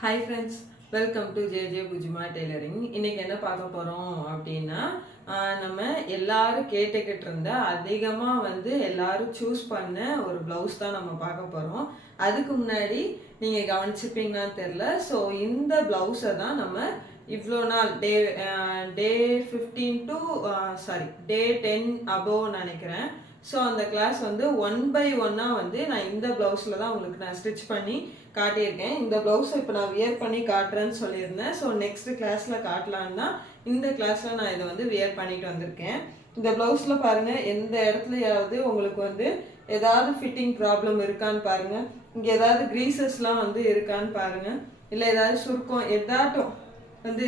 Hi friends, welcome to J Pujima tailoring. இன்னைக்கு என்ன பார்க்க போகிறோம் அப்படின்னா, நம்ம எல்லாரும் கேட்டுக்கிட்டு இருந்த அதிகமாக எல்லாரும் சூஸ் பண்ண ஒரு ப்ளவுஸ் தான் நம்ம பார்க்க போகிறோம். அதுக்கு முன்னாடி நீங்கள் கவனிச்சிருப்பீங்களான்னு தெரில. ஸோ இந்த ப்ளவுஸை தான் நம்ம இவ்வளோ நாள் டே 15 டு டே 10 அபோவ் நினைக்கிறேன். ஸோ அந்த கிளாஸ் 1 by 1 நான் இந்த ப்ளவுஸில் தான் உங்களுக்கு நான் ஸ்டிச் பண்ணி காட்டியிருக்கேன். இந்த ப்ளவுஸை இப்போ நான் வியர் பண்ணி காட்டுறேன்னு சொல்லியிருந்தேன். ஸோ நெக்ஸ்ட் கிளாஸில் காட்டலான்னா இந்த கிளாஸில் நான் இதை வியர் பண்ணிட்டு வந்திருக்கேன். இந்த ப்ளவுஸில் பாருங்கள், எந்த இடத்துலையாவது உங்களுக்கு ஏதாவது ஃபிட்டிங் ப்ராப்ளம் இருக்கான்னு பாருங்கள். இங்கே ஏதாவது க்ரீசஸ்லாம் இருக்கான்னு பாருங்கள். இல்லை ஏதாவது சுருக்கம் எதாட்டும்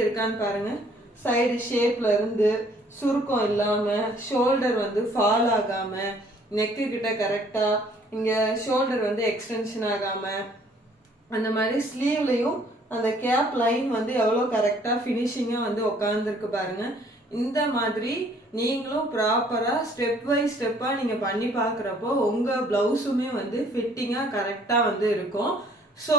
இருக்கான்னு பாருங்கள். சைடு ஷேப்பில் இருந்து சுருக்கம் இல்லாமல், ஷோல்டர் ஃபால் ஆகாமல், நெக்கு கிட்ட கரெக்டாக இங்கே ஷோல்டர் எக்ஸ்டென்ஷன் ஆகாமல், அந்த மாதிரி ஸ்லீவ்லையும் அந்த கேப் லைன் எவ்வளோ கரெக்டாக ஃபினிஷிங்காக உட்காந்துருக்கு பாருங்கள். இந்த மாதிரி நீங்களும் ப்ராப்பராக ஸ்டெப் பை ஸ்டெப்பாக நீங்கள் பண்ணி பார்க்குறப்போ உங்கள் ப்ளவுஸுமே ஃபிட்டிங்காக கரெக்டாக இருக்கும். ஸோ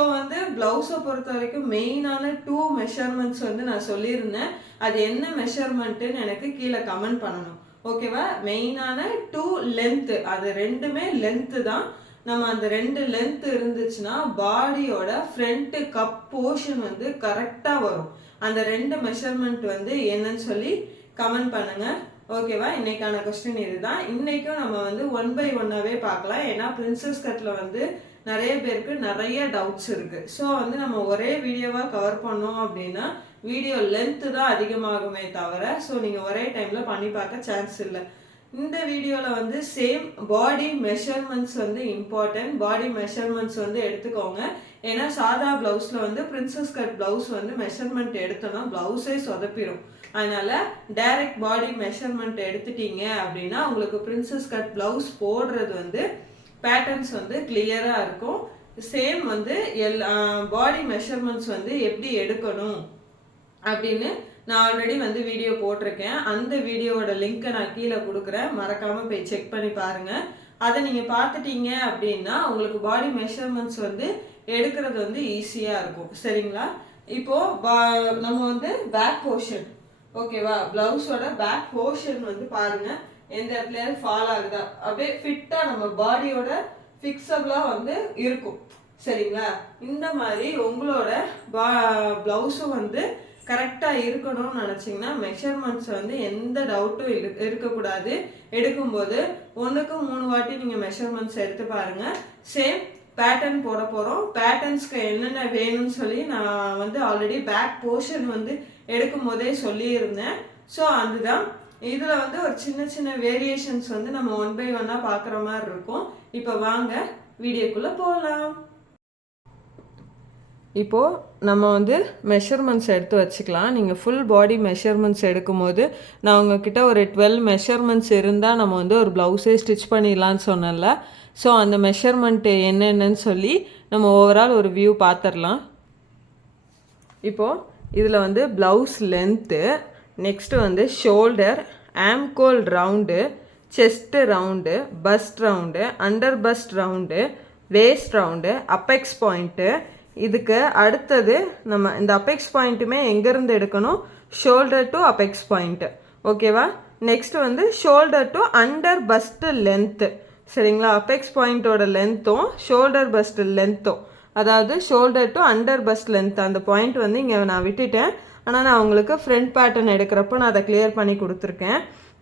ப்ளவுஸை பொறுத்த வரைக்கும் மெயினான 2 மெஷர்மெண்ட்ஸ் நான் சொல்லியிருந்தேன். அது என்ன மெஷர்மெண்ட்டுன்னு எனக்கு கீழே கமெண்ட் பண்ணணும், ஓகேவா? மெயினான 2 லென்த்து, அது ரெண்டுமே லென்த்து தான். நம்ம அந்த 2 லென்த் இருந்துச்சுன்னா பாடியோட ஃப்ரண்ட் கப் போர்ஷன் கரெக்டாக வரும். அந்த 2 மெஷர்மெண்ட் என்னன்னு சொல்லி கமெண்ட் பண்ணுங்க, ஓகேவா? இன்னைக்கான கொஸ்டின் இதுதான். இன்னைக்கும் நம்ம 1 by 1 பார்க்கலாம். ஏன்னா பிரின்சஸ் கட்டில் நிறைய பேருக்கு நிறைய டவுட்ஸ் இருக்கு. ஸோ நம்ம ஒரே வீடியோவாக கவர் பண்ணோம் அப்படின்னா வீடியோ லென்த்து தான் அதிகமாகுமே தவிர, ஸோ நீங்கள் ஒரே டைமில் பண்ணி பார்க்க சான்ஸ் இல்லை. இந்த வீடியோவில் சேம் பாடி மெஷர்மெண்ட்ஸ் இம்பார்ட்டன்ட். பாடி மெஷர்மெண்ட்ஸ் எடுத்துக்கோங்க. ஏன்னா சாதா ப்ளவுஸில் பிரின்சஸ் கட் ப்ளவுஸ் மெஷர்மெண்ட் எடுத்தோன்னா ப்ளவுஸே சொதப்பிடும். அதனால் டைரக்ட் பாடி மெஷர்மெண்ட் எடுத்துட்டீங்க அப்படின்னா உங்களுக்கு பிரின்சஸ் கட் ப்ளவுஸ் போடுறது பேட்டர்ன்ஸ் கிளியராக இருக்கும். சேம் பாடி மெஷர்மெண்ட்ஸ் எப்படி எடுக்கணும் அப்படின்னு நான் ஆல்ரெடி வீடியோ போட்டிருக்கேன். அந்த வீடியோவோட லிங்க்கை நான் கீழே கொடுக்குறேன், மறக்காமல் போய் செக் பண்ணி பாருங்கள். அதை நீங்கள் பார்த்துட்டீங்க அப்படின்னா உங்களுக்கு பாடி மெஷர்மெண்ட்ஸ் எடுக்கிறது ஈஸியாக இருக்கும், சரிங்களா? இப்போது நம்ம பேக் போர்ஷன், ஓகேவா? ப்ளவுஸோட பேக் போர்ஷன் பாருங்கள், எந்த இடத்துல ஃபால் ஆகுதா, அப்படியே ஃபிட்டாக நம்ம பாடியோட ஃபிக்ஸபிளாக இருக்கும், சரிங்களா? இந்த மாதிரி உங்களோட ப்ளவுஸும் கரெக்டாக இருக்கணும்னு நினச்சிங்கன்னா மெஷர்மெண்ட்ஸ் எந்த டவுட்டும் இருக்கக்கூடாது. எடுக்கும்போது 1க்கு 3 வாட்டி நீங்கள் மெஷர்மெண்ட்ஸ் எடுத்து பாருங்கள். சேம் பேட்டர்ன் போட போகிறோம். பேட்டர்ன்ஸ்க்கு என்னென்ன வேணும்னு சொல்லி நான் ஆல்ரெடி பேக் போர்ஷன் எடுக்கும் போதே சொல்லியிருந்தேன். ஸோ அதுதான் இதில் ஒரு சின்ன சின்ன வேரியேஷன்ஸ் நம்ம 1 by 1 பார்க்குற மாதிரி இருக்கும். இப்போ வாங்க வீடியோக்குள்ளே போகலாம். இப்போது நம்ம மெஷர்மெண்ட்ஸ் எடுத்து வச்சுக்கலாம். நீங்கள் ஃபுல் பாடி மெஷர்மெண்ட்ஸ் எடுக்கும்போது நான் உங்ககிட்ட ஒரு 12 மெஷர்மெண்ட்ஸ் இருந்தால் நம்ம ஒரு ப்ளவுஸே ஸ்டிச் பண்ணிடலான்னு சொன்னல. ஸோ அந்த மெஷர்மெண்ட்டு என்னென்னு சொல்லி நம்ம ஓவரால் ஒரு வியூ பார்த்துடலாம். இப்போது இதில் ப்ளவுஸ் லென்த்து, நெக்ஸ்ட்டு ஷோல்டர், ஆம்கோல் round, chest round, bust round, under bust round, waist round, apex point. இதுக்கு அடுத்தது நம்ம இந்த அப்பெக்ஸ் பாயிண்ட்டுமே எங்கேருந்து எடுக்கணும்? ஷோல்டர் டு அப்பெக்ஸ் பாயிண்ட்டு, ஓகேவா? Next shoulder to under bust length, சரிங்களா? அப்பெக்ஸ் பாயிண்ட்டோட லென்த்தும் ஷோல்டர் பஸ்ட் லென்த்தும், அதாவது shoulder to under bust length, அந்த பாயிண்ட் இங்கே நான் விட்டுட்டேன். ஆனால் நான் உங்களுக்கு ஃப்ரண்ட் பேட்டர்ன் எடுக்கிறப்போ நான் அதை கிளியர் பண்ணி கொடுத்துருக்கேன்.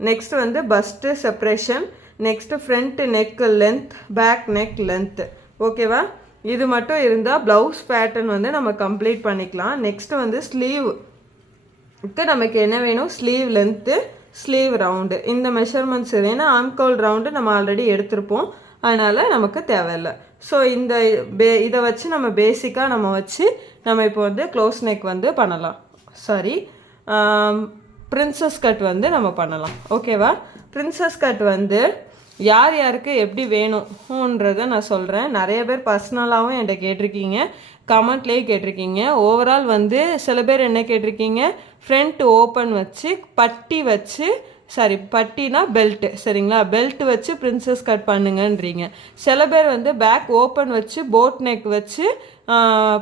Next first separation, next front neck length, back neck length, ஓகேவா? இது மட்டும் இருந்தால் ப்ளவுஸ் பேட்டர்ன் நம்ம கம்ப்ளீட் பண்ணிக்கலாம். நெக்ஸ்ட்டு ஸ்லீவுக்கு நமக்கு என்ன வேணும்? ஸ்லீவ் லென்த்து, ஸ்லீவ் ரவுண்டு, இந்த மெஷர்மெண்ட்ஸ். ஏன்னா ஆம்கோல் ரவுண்டு நம்ம ஆல்ரெடி எடுத்திருப்போம், அதனால் நமக்கு தேவையில்லை. ஸோ இதை வச்சு நம்ம பேசிக்காக நம்ம இப்போ க்ளோஸ் நெக் பண்ணலாம். பிரின்சஸ் கட் நம்ம பண்ணலாம், ஓகேவா? பிரின்சஸ் கட் யார் யாருக்கு எப்படி வேணும்ன்றதை நான் சொல்கிறேன். நிறைய பேர் பர்சனலாகவும் என்கிட்ட கேட்டிருக்கீங்க, கமெண்ட்லேயே கேட்டிருக்கீங்க. ஓவரால் சில பேர் என்ன கேட்டிருக்கீங்க? ஃப்ரண்ட் ஓப்பன் வச்சு பட்டி வச்சு பட்டினா பெல்ட்டு, சரிங்களா? பெல்ட் வச்சு பிரின்சஸ் கட் பண்ணுங்கன்றீங்க. சில பேர் பேக் ஓப்பன் வச்சு போட் நெக் வச்சு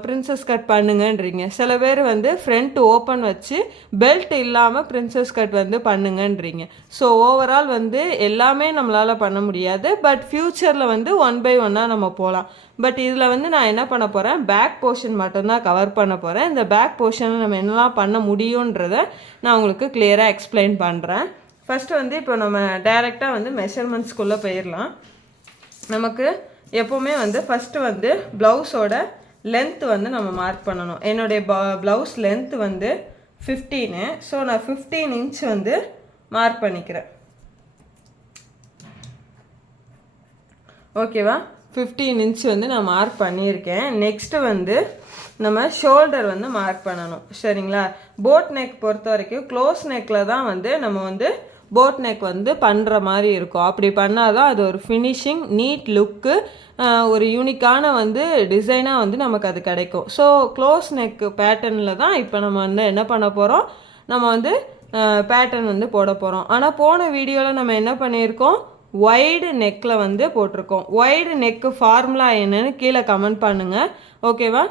பிரின்சஸ் கட் பண்ணுங்கன்றீங்க. சில பேர் வந்து ஃப்ரண்ட் ஓப்பன் வச்சு பெல்ட் இல்லாமல் பிரின்சஸ் கட் வந்து பண்ணுங்கன்றீங்க. ஸோ ஓவரால் வந்து எல்லாமே நம்மளால் பண்ண முடியாது. பட் ஃப்யூச்சரில் வந்து 1 by 1 நம்ம போகலாம். பட் இதில் வந்து நான் என்ன பண்ண போகிறேன், பேக் போர்ஷன் மட்டும்தான் கவர் பண்ண போகிறேன். இந்த பேக் போர்ஷனில் நம்ம என்னெல்லாம் பண்ண முடியுன்றதை நான் உங்களுக்கு கிளியராக எக்ஸ்பிளைன் பண்ணுறேன். ஃபஸ்ட்டு வந்து இப்போ நம்ம டைரெக்டாக வந்து மெஷர்மெண்ட்ஸ்குள்ளே போயிடலாம். நமக்கு எப்போவுமே வந்து ஃபஸ்ட்டு வந்து ப்ளவுஸோட லென்த் வந்து நம்ம மார்க் பண்ணணும். என்னுடைய ப்ளவுஸ் லென்த் வந்து 15. ஸோ நான் 15 inch வந்து மார்க் பண்ணிக்கிறேன். ஓகேவா, 15 inch வந்து நான் மார்க் பண்ணியிருக்கேன். நெக்ஸ்ட்டு வந்து நம்ம ஷோல்டர் வந்து மார்க் பண்ணணும். சரிங்களா, போட் நெக் பொறுத்த வரைக்கும் க்ளோஸ் நெக்கில் தான் வந்து நம்ம வந்து போட் நெக் வந்து பண்ணுற மாதிரி இருக்கும். அப்படி பண்ணால் தான் அது ஒரு ஃபினிஷிங் நீட் லுக்கு, ஒரு யூனிக்கான வந்து டிசைனாக வந்து நமக்கு அது கிடைக்கும். ஸோ க்ளோஸ் நெக் பேட்டர்னில் தான் இப்போ நம்ம வந்து என்ன பண்ண போகிறோம், நம்ம வந்து பேட்டர்ன் வந்து போட போகிறோம். ஆனால் போன வீடியோவில் நம்ம என்ன பண்ணியிருக்கோம், வைடு நெக்கில் வந்து போட்டிருக்கோம். வைடு நெக்கு ஃபார்முலா என்னன்னு கீழே கமெண்ட் பண்ணுங்கள். ஓகேவா,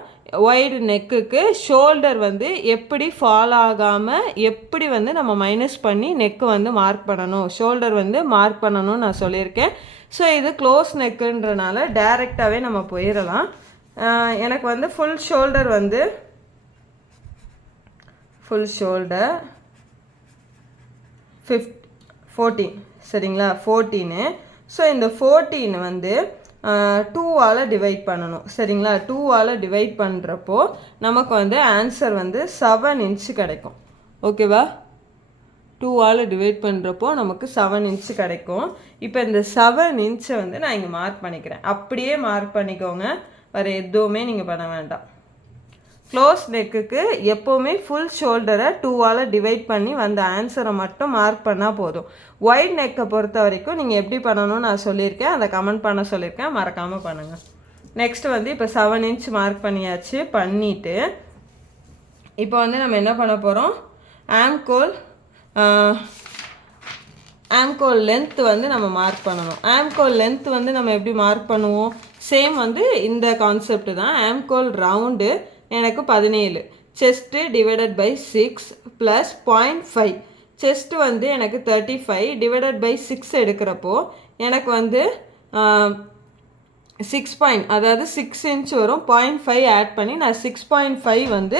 வைடு நெக்குக்கு ஷோல்டர் வந்து எப்படி ஃபால் ஆகாமல் எப்படி வந்து நம்ம மைனஸ் பண்ணி நெக்கு வந்து மார்க் பண்ணணும், ஷோல்டர் வந்து மார்க் பண்ணணும்னு நான் சொல்லியிருக்கேன். ஸோ இது க்ளோஸ் நெக்குன்றனால டைரெக்டாகவே நம்ம போயிடலாம். எனக்கு வந்து ஃபுல் ஷோல்டர் வந்து ஃபுல் ஷோல்டர் 14. சரிங்களா, 14. ஸோ இந்த 14 வந்து 2ஆல் டிவைட் பண்ணணும். சரிங்களா, 2ஆல் டிவைட் பண்ணுறப்போ நமக்கு வந்து ஆன்சர் வந்து 7 inch கிடைக்கும். ஓகேவா, 2ஆல் டிவைட் பண்ணுறப்போ நமக்கு 7 inch கிடைக்கும். இப்போ இந்த 7 inch வந்து நான் இங்கே மார்க் பண்ணிக்கிறேன். அப்படியே மார்க் பண்ணிக்கோங்க, வேறு எதுவுமே நீங்கள் பண்ண வேண்டாம். க்ளோஸ் நெக்குக்கு எப்போவுமே ஃபுல் ஷோல்டரை 2ஆல் டிவைட் பண்ணி வந்த ஆன்சரை மட்டும் மார்க் பண்ணால் போதும். ஒயிட் நெக்கை பொறுத்த வரைக்கும் நீங்கள் எப்படி பண்ணணும்னு நான் சொல்லியிருக்கேன், அதை கமெண்ட் பண்ண சொல்லியிருக்கேன், மறக்காமல் பண்ணுங்கள். நெக்ஸ்ட் வந்து இப்போ 7 inch மார்க் பண்ணியாச்சு. பண்ணிவிட்டு இப்போ வந்து நம்ம என்ன பண்ண போகிறோம், ஆம்கோல் லென்த் வந்து நம்ம மார்க் பண்ணணும். ஆம்கோல் லென்த் வந்து நம்ம எப்படி மார்க் பண்ணுவோம், சேம் வந்து இந்த கான்செப்ட் தான். ஆம்கோல் ரவுண்டு எனக்கு 17, chest divided by 6 plus 0.5. Chest வந்து எனக்கு 35 டிவைடட் பை 6 எடுக்கிறப்போ எனக்கு வந்து 6 அதாவது 6 inch வரும். 0.5 ஆட் பண்ணி நான் 6.5 வந்து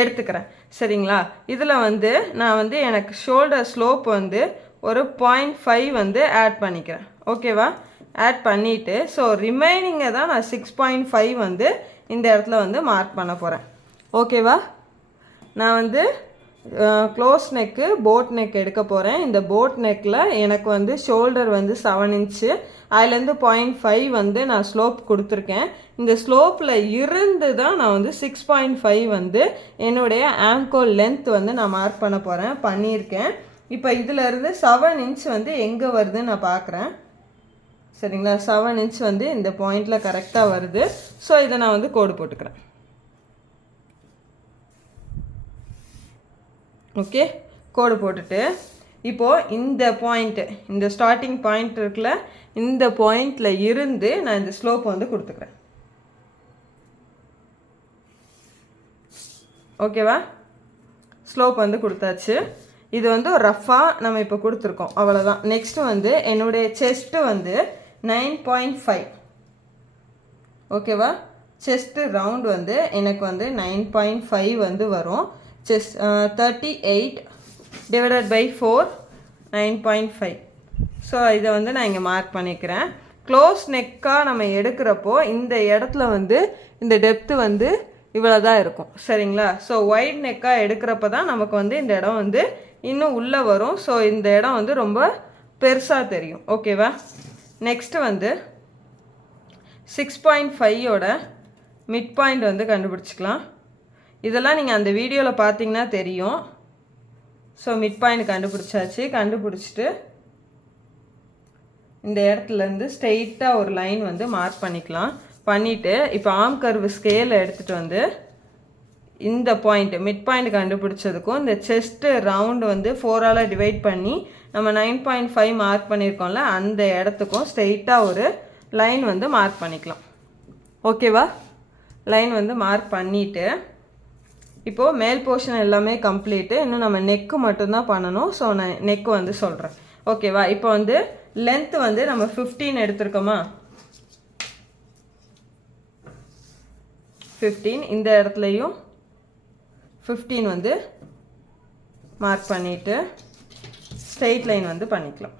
எடுத்துக்கிறேன். சரிங்களா, இதில் வந்து நான் வந்து எனக்கு ஷோல்டர் ஸ்லோப் வந்து ஒரு 0.5 வந்து ஆட் பண்ணிக்கிறேன். ஓகேவா, ஆட் பண்ணிவிட்டு ஸோ ரிமைனிங்கை தான் நான் 6.5 வந்து இந்த இடத்துல வந்து மார்க் பண்ண போகிறேன். ஓகேவா, நான் வந்து க்ளோஸ் நெக்கு போட் நெக் எடுக்க போகிறேன். இந்த போட் நெக்கில் எனக்கு வந்து ஷோல்டர் வந்து 7 inch, அதுலேருந்து 0.5 வந்து நான் ஸ்லோப் கொடுத்துருக்கேன். இந்த ஸ்லோப்பில் இருந்து தான் நான் வந்து 6.5 வந்து என்னுடைய ஆம்கோல் லென்த் வந்து நான் மார்க் பண்ண போகிறேன், பண்ணியிருக்கேன். இப்போ இதிலேருந்து 7 inch வந்து எங்கே வருதுன்னு நான் பார்க்குறேன். சரிங்களா, 7 inch வந்து இந்த பாயிண்டில் கரெக்டாக வருது. ஸோ இதை நான் வந்து கோடு போட்டுக்கிறேன். ஓகே, கோடு போட்டுட்டு இப்போது இந்த பாயிண்ட்டு, இந்த ஸ்டார்டிங் பாயிண்ட் இருக்குல்ல, இந்த பாயிண்டில் இருந்து நான் இந்த ஸ்லோப் வந்து கொடுத்துக்கிறேன். ஓகேவா, ஸ்லோப் வந்து கொடுத்தாச்சு. இது வந்து ரஃபாக நம்ம இப்போ கொடுத்துருக்கோம், அவ்வளோதான். நெக்ஸ்ட்டு வந்து என்னுடைய செஸ்ட்டு வந்து 9.5. ஓகேவா, செஸ்ட்டு ரவுண்ட் வந்து எனக்கு வந்து 9.5 வந்து வரும். Chest 38 divided by 4 9.5. ஸோ இதை வந்து நான் இங்கே மார்க் பண்ணிக்கிறேன். க்ளோஸ் நெக்காக நம்ம எடுக்கிறப்போ இந்த இடத்துல வந்து இந்த டெப்த்து வந்து இவ்வளோ தான் இருக்கும். சரிங்களா, ஸோ ஒயிட் நெக்காக எடுக்கிறப்ப தான் நமக்கு வந்து இந்த இடம் வந்து இன்னும் உள்ளே வரும். ஸோ இந்த இடம் வந்து ரொம்ப பெருசாக தெரியும். ஓகேவா, நெக்ஸ்ட்டு வந்து 6.5ஓட மிட் பாயிண்ட் வந்து கண்டுபிடிச்சிக்கலாம். இதெல்லாம் நீங்கள் அந்த வீடியோவில் பார்த்தீங்கன்னா தெரியும். ஸோ மிட் பாயிண்ட் கண்டுபிடிச்சாச்சு. கண்டுபிடிச்சிட்டு இந்த இடத்துலேருந்து ஸ்ட்ரெயிட்டாக ஒரு லைன் வந்து மார்க் பண்ணிக்கலாம். பண்ணிவிட்டு இப்போ ஆர்ம் கர்வ் ஸ்கேலை எடுத்துகிட்டு வந்து இந்த பாயிண்ட் மிட் பாயிண்ட் கண்டுபிடிச்சதுக்கும் இந்த செஸ்ட்டு ரவுண்டு வந்து 4ஆல் டிவைட் பண்ணி நம்ம 9.5 மார்க் பண்ணியிருக்கோம்ல, அந்த இடத்துக்கும் ஸ்ட்ரெயிட்டாக ஒரு லைன் வந்து மார்க் பண்ணிக்கலாம். ஓகேவா, லைன் வந்து மார்க் பண்ணிவிட்டு இப்போது மேல் போர்ஷன் எல்லாமே கம்ப்ளீட்டு, இன்னும் நம்ம நெக்கு மட்டும்தான் பண்ணணும். ஸோ நான் நெக்கு வந்து சொல்கிறேன். ஓகேவா? இப்போ வந்து லென்த்து வந்து நம்ம 15 எடுத்துருக்கோமா, 15 இந்த இடத்துலையும் 15 வந்து மார்க் பண்ணிவிட்டு ஸ்ட்ரெயிட் லைன் வந்து பண்ணிக்கலாம்.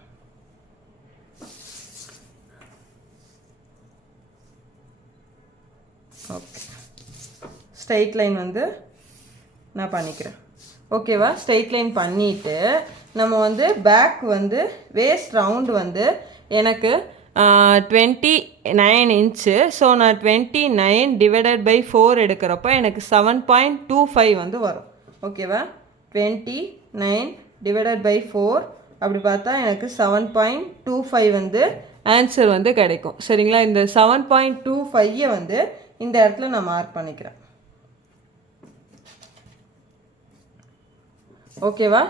ஓகே, ஸ்ட்ரெயிட் லைன் வந்து நான் பண்ணிக்கிறேன். ஓகேவா? ஸ்ட்ரெயிட் லைன் பண்ணிவிட்டு நம்ம வந்து பேக் வந்து வேஸ்ட் ரவுண்டு வந்து எனக்கு 29 இன்ச்சு. ஸோ நான் 29 டிவைடட் பை 4 எடுக்கிறப்போ எனக்கு 7.25 வந்து வரும். ஓகேவா? 29 டிவைடட் பை 4 அப்படி பார்த்தா எனக்கு 7.25 வந்து ஆன்சர் வந்து கிடைக்கும். சரிங்களா? இந்த 7.25 வந்து இந்த இடத்துல நான் மார்க் பண்ணிக்கிறேன். ஓகேவா?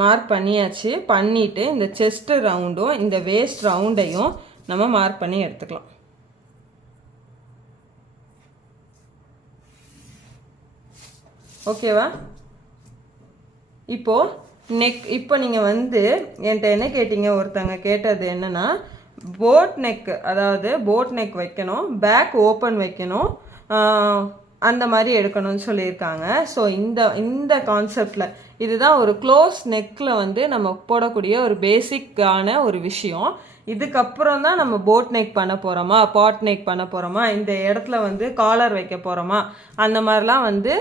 மார்க் பண்ணியாச்சு. பண்ணிவிட்டு இந்த செஸ்ட் ரவுண்டும் இந்த வேஸ்ட் ரவுண்டையும் நம்ம மார்க் பண்ணி எடுத்துக்கலாம். ஓகேவா? இப்போது இப்போ நீங்கள் வந்து என்கிட்ட என்ன கேட்டீங்க, ஒருத்தங்க கேட்டது என்னென்னா போட் நெக், அதாவது போட் நெக் வைக்கணும், பேக் ஓப்பன் வைக்கணும், அந்த மாதிரி எடுக்கணும்னு சொல்லியிருக்காங்க. ஸோ இந்த கான்செப்டில் இதுதான் ஒரு க்ளோஸ் நெக்கில் வந்து நம்ம போடக்கூடிய ஒரு பேசிக்கான ஒரு விஷயம். இதுக்கப்புறம் தான் நம்ம போட் நெக் பண்ண போகிறோமா, பாட் நெக் பண்ண போகிறோமா, இந்த இடத்துல வந்து காலர் வைக்க போகிறோமா, அந்த மாதிரிலாம் வந்து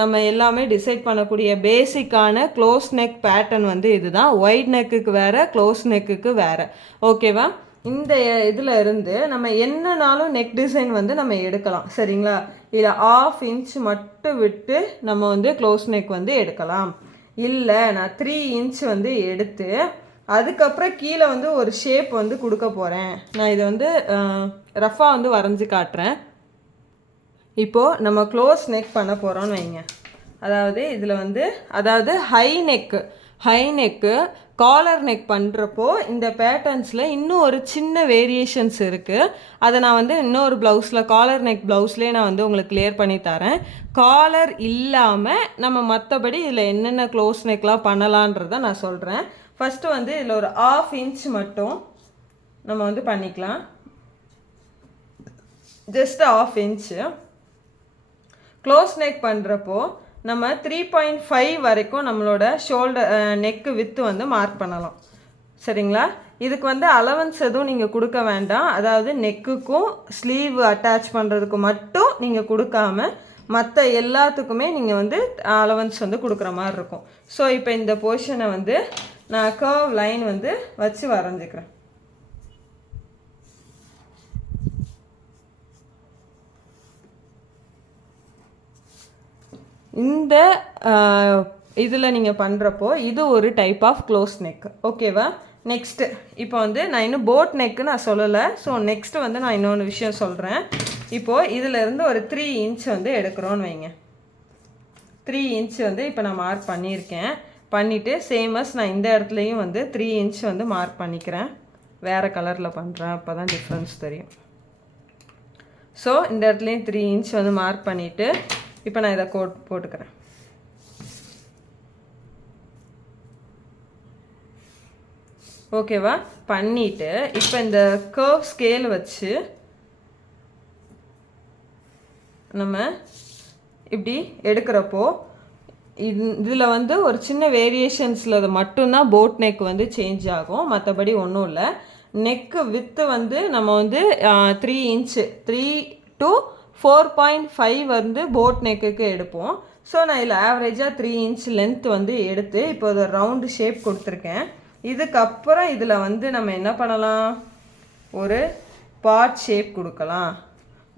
நம்ம எல்லாமே டிசைட் பண்ணக்கூடிய பேசிக்கான க்ளோஸ் நெக் பேட்டர்ன் வந்து இதுதான். ஒயிட் நெக்குக்கு வேறு, க்ளோஸ் நெக்குக்கு வேறு. ஓகேவா? இந்த இதில் இருந்து நம்ம என்னன்னாலும் நெக் டிசைன் வந்து நம்ம எடுக்கலாம். சரிங்களா? இதில் 1/2 இன்ச் மட்டும் விட்டு நம்ம வந்து க்ளோஸ் நெக் வந்து எடுக்கலாம். இல்லை நான் 3 இன்ச் வந்து எடுத்து அதுக்கப்புறம் கீழே வந்து ஒரு ஷேப் வந்து கொடுக்க போகிறேன். நான் இதை வந்து ரஃபாக வந்து வரைஞ்சி காட்டுறேன். இப்போது நம்ம க்ளோஸ் நெக் பண்ண போகிறோன்னு வைங்க. அதாவது இதில் வந்து ஹை நெக்கு காலர் நெக் பண்ணுறப்போ இந்த பேட்டர்ன்ஸில் இன்னும் ஒரு சின்ன வேரியேஷன்ஸ் இருக்குது. அதை நான் வந்து இன்னொரு ப்ளவுஸில் காலர் நெக் ப்ளவுஸ்லேயே நான் வந்து உங்களுக்கு கிளியர் பண்ணி தரேன். காலர் இல்லாமல் நம்ம மற்றபடி இதில் என்னென்ன க்ளோஸ் நெக்லாம் பண்ணலான்றதை நான் சொல்கிறேன். ஃபஸ்ட்டு வந்து இதில் ஒரு 1/2 இன்ச் மட்டும் நம்ம வந்து பண்ணிக்கலாம். ஜஸ்ட் 1/2 இன்ச்சு க்ளோஸ் நெக் பண்ணுறப்போ நம்ம 3.5 வரைக்கும் நம்மளோட ஷோல்டர் நெக்கு வித்து வந்து மார்க் பண்ணலாம். சரிங்களா? இதுக்கு வந்து அலவன்ஸ் எதுவும் நீங்கள் கொடுக்க வேண்டாம். அதாவது நெக்குக்கும் ஸ்லீவ் அட்டாச் பண்ணுறதுக்கு மட்டும் நீங்கள் கொடுக்காம மற்ற எல்லாத்துக்குமே நீங்கள் வந்து அலவன்ஸ் வந்து கொடுக்குற மாதிரி இருக்கும். ஸோ இப்போ இந்த போர்ஷனை வந்து நான் கர்வ் லைன் வந்து வச்சு வரைஞ்சிக்கிறேன். இந்த இதில் நீங்கள் பண்ணுறப்போ இது ஒரு டைப் ஆஃப் க்ளோஸ் நெக். ஓகேவா? நெக்ஸ்ட்டு இப்போ வந்து நான் இன்னும் போட் நெக்கு நான் சொல்லலை. ஸோ நெக்ஸ்ட்டு வந்து நான் இன்னொன்று விஷயம் சொல்கிறேன். இப்போது இதிலேருந்து ஒரு 3 இன்ச் வந்து எடுக்கிறோன்னு வைங்க. 3 இன்ச் வந்து இப்போ நான் மார்க் பண்ணியிருக்கேன். பண்ணிவிட்டு சேமஸ் நான் இந்த இடத்துலையும் வந்து 3 இன்ச் வந்து மார்க் பண்ணிக்கிறேன். வேறு கலரில் பண்ணுறேன், அப்போ தான் டிஃப்ரென்ஸ் தெரியும். ஸோ இந்த இடத்துலையும் 3 இன்ச் வந்து மார்க் பண்ணிவிட்டு இப்போ நான் இதை போட்டுக்கிறேன். ஓகேவா? பண்ணிவிட்டு இப்போ இந்த கர்வ் ஸ்கேல் வச்சு நம்ம இப்படி எடுக்கிறப்போ இதில் வந்து ஒரு சின்ன வேரியேஷன்ஸில் அது மட்டும்தான் போட் நெக் வந்து சேஞ்ச் ஆகும். மற்றபடி ஒன்றும் இல்லை. நெக்கு வித்து வந்து நம்ம வந்து 3 இன்ச்சு 3 to 4.5 வந்து போட் நெக்குக்கு எடுப்போம். ஸோ நான் இதில் ஆவரேஜாக 3 இன்ச் லென்த் வந்து எடுத்து இப்போ ஒரு ரவுண்டு ஷேப் கொடுத்துருக்கேன். இதுக்கப்புறம் இதில் வந்து நம்ம என்ன பண்ணலாம், ஒரு பாட் ஷேப் கொடுக்கலாம்.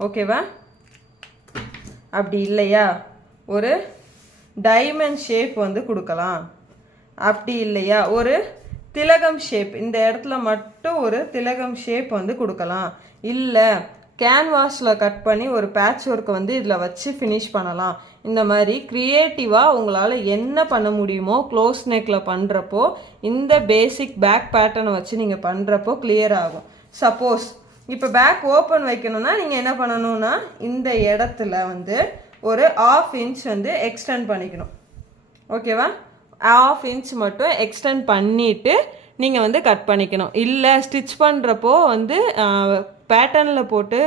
ஓகேவா? அப்படி இல்லையா ஒரு டைமண்ட் ஷேப் வந்து கொடுக்கலாம். அப்படி இல்லையா ஒரு திலகம் ஷேப், இந்த இடத்துல மட்டும் ஒரு திலகம் ஷேப் வந்து கொடுக்கலாம். இல்லை கேன்வாஸில் கட் பண்ணி ஒரு பேட்ச் ஒர்க்கை வந்து இதில் வச்சு ஃபினிஷ் பண்ணலாம். இந்த மாதிரி க்ரியேட்டிவாக உங்களால் என்ன பண்ண முடியுமோ க்ளோஸ் நெக்கில் பண்ணுறப்போ இந்த பேசிக் பேக் பேட்டர்னை வச்சு நீங்கள் பண்ணுறப்போ கிளியர் ஆகும். சப்போஸ் இப்போ பேக் ஓப்பன் வைக்கணும்னா நீங்கள் என்ன பண்ணணும்னா இந்த இடத்துல வந்து ஒரு 1/2 இன்ச் வந்து எக்ஸ்டெண்ட் பண்ணிக்கணும். ஓகேவா? 1/2 இன்ச் மட்டும் எக்ஸ்டெண்ட் பண்ணிவிட்டு நீங்கள் வந்து கட் பண்ணிக்கணும். இல்லை ஸ்டிச் பண்ணுறப்போ வந்து பேட்டர்னில் போட்டு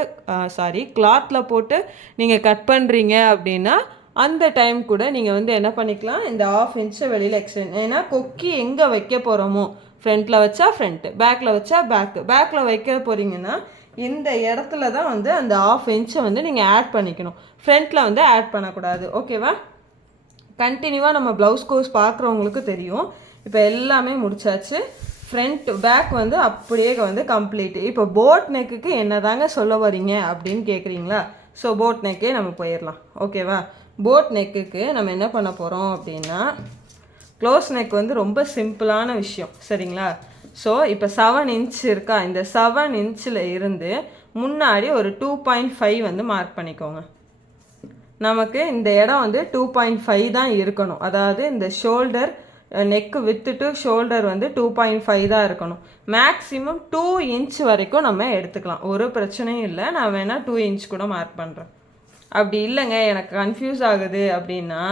கிளாத்தில் போட்டு நீங்கள் கட் பண்ணுறீங்க அப்படின்னா அந்த டைம் கூட நீங்கள் வந்து என்ன பண்ணிக்கலாம், இந்த 1/2 இன்ச்சை வெளியில் எக்ஸ்டெண்ட். ஏன்னா கொக்கி எங்கே வைக்க போகிறோமோ, ஃப்ரண்ட்டில் வச்சா ஃப்ரண்ட்டு, பேக்கில் வச்சா பேக்கில் வைக்க போகிறீங்கன்னா இந்த இடத்துல தான் வந்து அந்த 1/2 இன்ச்சை வந்து நீங்கள் ஆட் பண்ணிக்கணும். ஃப்ரண்ட்டில் வந்து ஆட் பண்ணக்கூடாது. ஓகேவா? கண்டினியூவாக நம்ம ப்ளவுஸ் கோர்ஸ் பார்க்குறவங்களுக்கு தெரியும். இப்போ எல்லாமே முடிச்சாச்சு. ஃப்ரண்ட் பேக் வந்து அப்படியே வந்து கம்ப்ளீட். இப்போ போட் நெக்குக்கு என்ன தாங்க சொல்ல வரீங்க அப்படின்னு கேட்குறீங்களா? ஸோ போட் நெக்கே நம்ம போயிடலாம். ஓகேவா? போட் நெக்குக்கு நம்ம என்ன பண்ண போகிறோம் அப்படின்னா, க்ளோஸ் நெக் வந்து ரொம்ப சிம்பிளான விஷயம். சரிங்களா? ஸோ இப்போ 7 இன்ச் இருக்கா, இந்த 7 இன்ச்சில் இருந்து முன்னாடி ஒரு 2.5 வந்து மார்க் பண்ணிக்கோங்க. நமக்கு இந்த இடம் வந்து 2.5 தான் இருக்கணும். அதாவது இந்த ஷோல்டர் நெக்கு வித்துட்டு ஷோல்டர் வந்து 2.5 தான் இருக்கணும். மேக்ஸிமம் 2 இன்ச் வரைக்கும் நம்ம எடுத்துக்கலாம், ஒரு பிரச்சனையும் இல்லை. நான் வேணால் 2 இன்ச் கூட மார்க் பண்ணுறேன். அப்படி இல்லைங்க எனக்கு கன்ஃபியூஸ் ஆகுது அப்படின்னா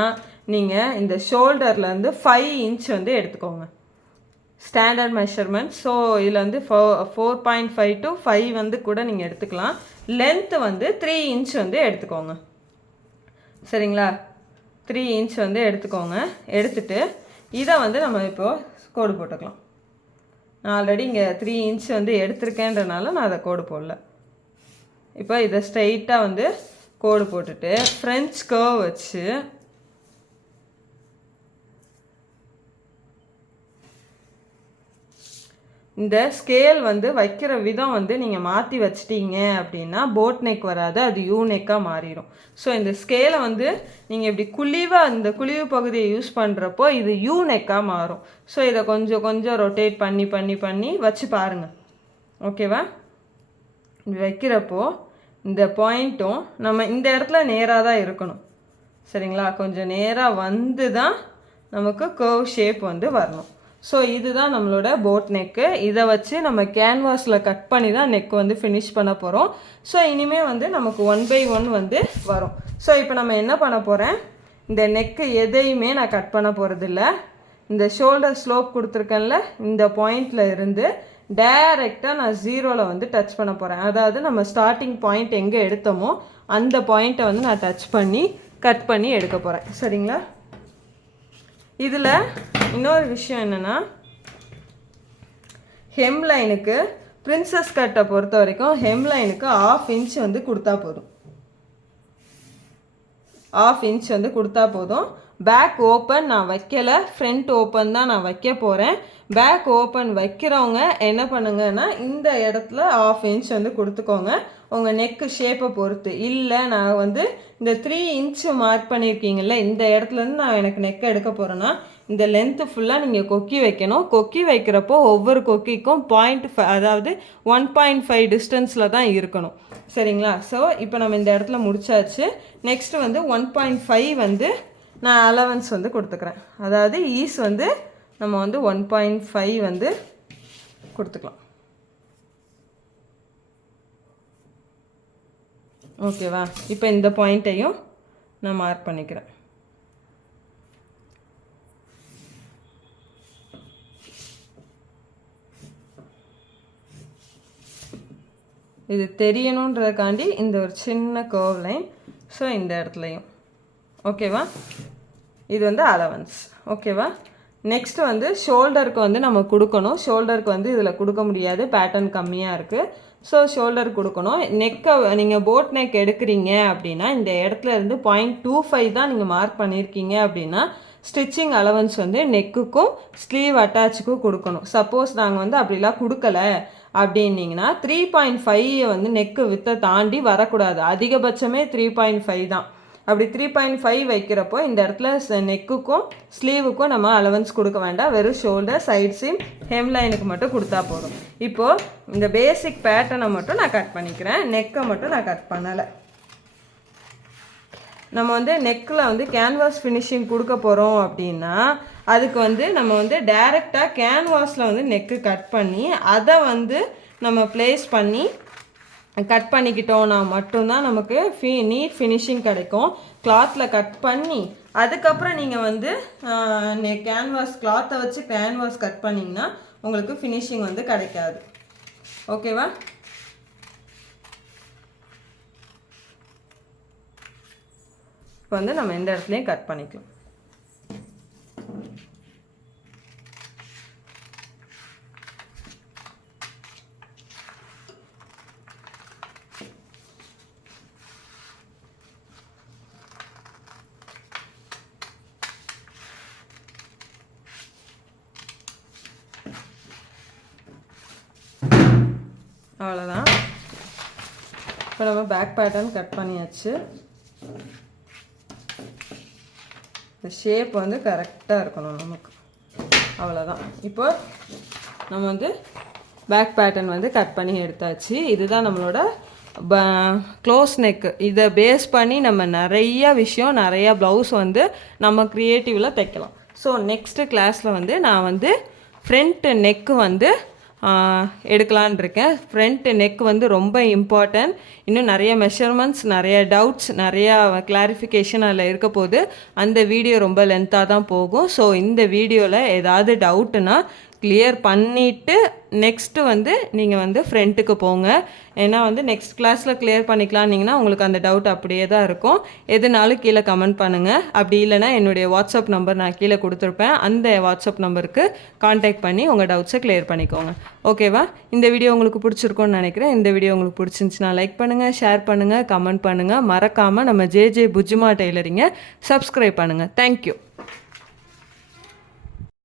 நீங்கள் இந்த ஷோல்டர்லேருந்து 5 இன்ச் வந்து எடுத்துக்கோங்க, ஸ்டாண்டர்ட் மெஷர்மெண்ட். ஸோ இதில் வந்து 4.5 to 5 வந்து கூட நீங்கள் எடுத்துக்கலாம். லென்த்து வந்து 3 இன்ச் வந்து எடுத்துக்கோங்க. சரிங்களா? 3 இன்ச் வந்து எடுத்துக்கோங்க. எடுத்துட்டு இதை வந்து நம்ம இப்போது கோடு போட்டுக்கலாம். நான் ஆல்ரெடி இங்கே 3 இன்ச் வந்து எடுத்திருக்கேன்றனால நான் அதை கோடு போடல. இப்போ இதை ஸ்ட்ரைட்டாக வந்து கோடு போட்டுட்டு ஃப்ரெஞ்ச் கர்வ் வச்சு இந்த ஸ்கேல் வந்து வைக்கிற விதம் வந்து நீங்கள் மாற்றி வச்சிட்டீங்க அப்படின்னா போட் நெக் வராது, அது யூ நெக்காக மாறிடும். ஸோ இந்த ஸ்கேலை வந்து நீங்கள் இப்படி குழிவாக இந்த குழிவு பகுதியை யூஸ் பண்ணுறப்போ இது யூ நெக்காக மாறும். ஸோ இதை கொஞ்சம் கொஞ்சம் ரொட்டேட் பண்ணி பண்ணி பண்ணி வச்சு பாருங்கள். ஓகேவா? இப்படி வைக்கிறப்போ இந்த பாயிண்ட்டும் நம்ம இந்த இடத்துல நேராக தான் இருக்கணும். சரிங்களா? கொஞ்சம் நேராக வந்து தான் நமக்கு கர்வ் ஷேப் வந்து வரணும். ஸோ இதுதான் நம்மளோட போட் நெக்கு. இதை வச்சு நம்ம கேன்வாஸில் கட் பண்ணி தான் நெக் வந்து ஃபினிஷ் பண்ண போகிறோம். ஸோ இனிமேல் வந்து நமக்கு 1 by 1 வந்து வரும். ஸோ இப்போ நம்ம என்ன பண்ண போகிறேன், இந்த நெக்கு எதையுமே நான் கட் பண்ண போகிறதில்ல. இந்த ஷோல்டர் ஸ்லோப் கொடுத்துருக்கேன்ல, இந்த பாயிண்டில் இருந்து டைரெக்டாக நான் 0ல் வந்து டச் பண்ண போகிறேன். அதாவது நம்ம ஸ்டார்டிங் பாயிண்ட் எங்கே எடுத்தோமோ அந்த பாயிண்ட்டை வந்து நான் டச் பண்ணி கட் பண்ணி எடுக்க போகிறேன். சரிங்களா? இதில் இன்னொரு விஷயம் என்னென்னா, ஹெம்லைனுக்கு பிரின்சஸ் கட்டை பொறுத்த வரைக்கும் ஹெம்லைனுக்கு 1/2 இன்ச் வந்து கொடுத்தா போதும். 1/2 இன்ச் வந்து கொடுத்தா போதும். பேக் ஓப்பன் நான் வைக்கலை, ஃப்ரண்ட் ஓப்பன் தான் நான் வைக்க போகிறேன். பேக் ஓப்பன் வைக்கிறவங்க என்ன பண்ணுங்கன்னா இந்த இடத்துல 1/2 இன்ச் வந்து கொடுத்துக்கோங்க உங்கள் நெக்கு ஷேப்பை பொறுத்து. இல்லை நான் வந்து இந்த 3 இன்ச்சு மார்க் பண்ணியிருக்கீங்கல்ல, இந்த இடத்துலேருந்து நான் எனக்கு நெக்கை எடுக்க போகிறேன்னா இந்த லென்த்து ஃபுல்லாக நீங்கள் கொக்கி வைக்கணும். கொக்கி வைக்கிறப்போ ஒவ்வொரு கொக்கிக்கும் 0.5 அதாவது 1.5 டிஸ்டன்ஸில் தான் இருக்கணும். சரிங்களா? ஸோ இப்போ நம்ம இந்த இடத்துல முடிச்சாச்சு. நெக்ஸ்ட்டு வந்து 1.5 வந்து நான் அலவன்ஸ் வந்து கொடுத்துக்கிறேன். அதாவது ஈஸ் வந்து நம்ம வந்து 1.5 வந்து கொடுத்துக்கலாம். ஓகேவா? இப்போ இந்த பாயிண்ட்டையும் நான் மார்க் பண்ணிக்கிறேன். இது தெரியணுன்றதுக்காண்டி இந்த ஒரு சின்ன கர்வ் லைன். ஸோ இந்த இடத்துலையும் ஓகேவா? இது வந்து அலவன்ஸ். ஓகேவா? நெக்ஸ்ட்டு வந்து ஷோல்டருக்கு வந்து நம்ம கொடுக்கணும். ஷோல்டருக்கு வந்து இதில் கொடுக்க முடியாது, பேட்டர்ன் கம்மியாக இருக்குது. ஸோ ஷோல்டர் கொடுக்கணும். நெக்கை நீங்கள் போட் நெக் எடுக்கிறீங்க அப்படின்னா இந்த இடத்துல இருந்து 0.25 தான் நீங்கள் மார்க் பண்ணியிருக்கீங்க அப்படின்னா ஸ்டிச்சிங் அலவன்ஸ் வந்து நெக்குக்கும் ஸ்லீவ் அட்டாச்சுக்கும் கொடுக்கணும். சப்போஸ் நாங்கள் வந்து அப்படிலாம் கொடுக்கல அப்படின்னிங்கன்னா 3.5 வந்து நெக்கு வித்தை தாண்டி வரக்கூடாது. அதிகபட்சமே 3.5 தான். அப்படி 3.5 வைக்கிறப்போ இந்த இடத்துல நெக்குக்கும் ஸ்லீவுக்கும் நம்ம அலவன்ஸ் கொடுக்க வேண்டாம். வெறும் ஷோல்டர், சைட் சீம், ஹெம்லைனுக்கு மட்டும் கொடுத்தா போதும். இப்போது இந்த பேசிக் பேட்டர்னை மட்டும் நான் கட் பண்ணிக்கிறேன், நெக்கை மட்டும் நான் கட் பண்ணலை. நம்ம வந்து நெக்கில் வந்து கேன்வாஸ் ஃபினிஷிங் கொடுக்க போகிறோம் அப்படின்னா அதுக்கு வந்து நம்ம வந்து டைரெக்டாக கேன்வாஸில் வந்து நெக்கு கட் பண்ணி அதை வந்து நம்ம ப்ளேஸ் பண்ணி கட் பண்ணிக்கிட்டோம்னா மட்டும்தான் நமக்கு நீட் ஃபினிஷிங் கிடைக்கும். கிளாத்தில் கட் பண்ணி அதுக்கப்புறம் நீங்கள் வந்து கேன்வாஸ் கிளாத்தை வச்சு கேன்வாஸ் கட் பண்ணிங்கன்னா உங்களுக்கு ஃபினிஷிங் வந்து கிடைக்காது. ஓகேவா? இப்போ வந்து நம்ம எந்த இடத்துலையும் கட் பண்ணிக்கலாம். அவ்வளோதான். இப்போ நம்ம பேக் பேட்டர்ன் கட் பண்ணியாச்சு. இந்த ஷேப் வந்து கரெக்டாக இருக்கணும் நமக்கு. அவ்வளோதான். இப்போ நம்ம வந்து பேக் பேட்டர்ன் வந்து கட் பண்ணி எடுத்தாச்சு. இதுதான் நம்மளோட க்ளோஸ் நெக்கு. இதை பேஸ் பண்ணி நம்ம நிறையா விஷயம் நிறையா ப்ளவுஸ் வந்து நம்ம க்ரியேட்டிவில் தைக்கலாம். ஸோ நெக்ஸ்ட்டு கிளாஸில் வந்து நான் வந்து ஃப்ரண்ட் நெக்கு வந்து எடுக்கலான் இருக்கேன். ஃப்ரண்ட் நெக் வந்து ரொம்ப இம்பார்ட்டன்ட். இன்னும் நிறைய மெஷர்மெண்ட்ஸ், நிறைய டவுட்ஸ், நிறையா கிளாரிஃபிகேஷன் அதில் இருக்க போது. அந்த வீடியோ ரொம்ப லென்த்தாக தான் போகும். ஸோ இந்த வீடியோவில் ஏதாவது டவுட்டுன்னா கிளியர் பண்ணிவிட்டு நெக்ஸ்ட்டு வந்து நீங்கள் வந்து ஃப்ரண்ட்டுக்கு போங்க. ஏன்னா வந்து நெக்ஸ்ட் கிளாஸில் கிளியர் பண்ணிக்கலான்னிங்கன்னா உங்களுக்கு அந்த டவுட் அப்படியே தான் இருக்கும். எதுனாலும் கீழே கமெண்ட் பண்ணுங்கள். அப்படி இல்லைனா என்னுடைய வாட்ஸ்அப் நம்பர் நான் கீழே கொடுத்துருப்பேன். அந்த வாட்ஸ்அப் நம்பருக்கு காண்டாக்ட் பண்ணி உங்கள் டவுட்ஸை கிளியர் பண்ணிக்கோங்க. ஓகேவா? இந்த வீடியோ உங்களுக்கு பிடிச்சிருக்கும்னு நினைக்கிறேன். இந்த வீடியோ உங்களுக்கு பிடிச்சிருந்துச்சுன்னா லைக் பண்ணுங்கள், ஷேர் பண்ணுங்கள், கமெண்ட் பண்ணுங்கள். மறக்காமல் நம்ம ஜேஜே புஜ்மா டெய்லரிங்கை சப்ஸ்கிரைப் பண்ணுங்கள். தேங்க்யூ.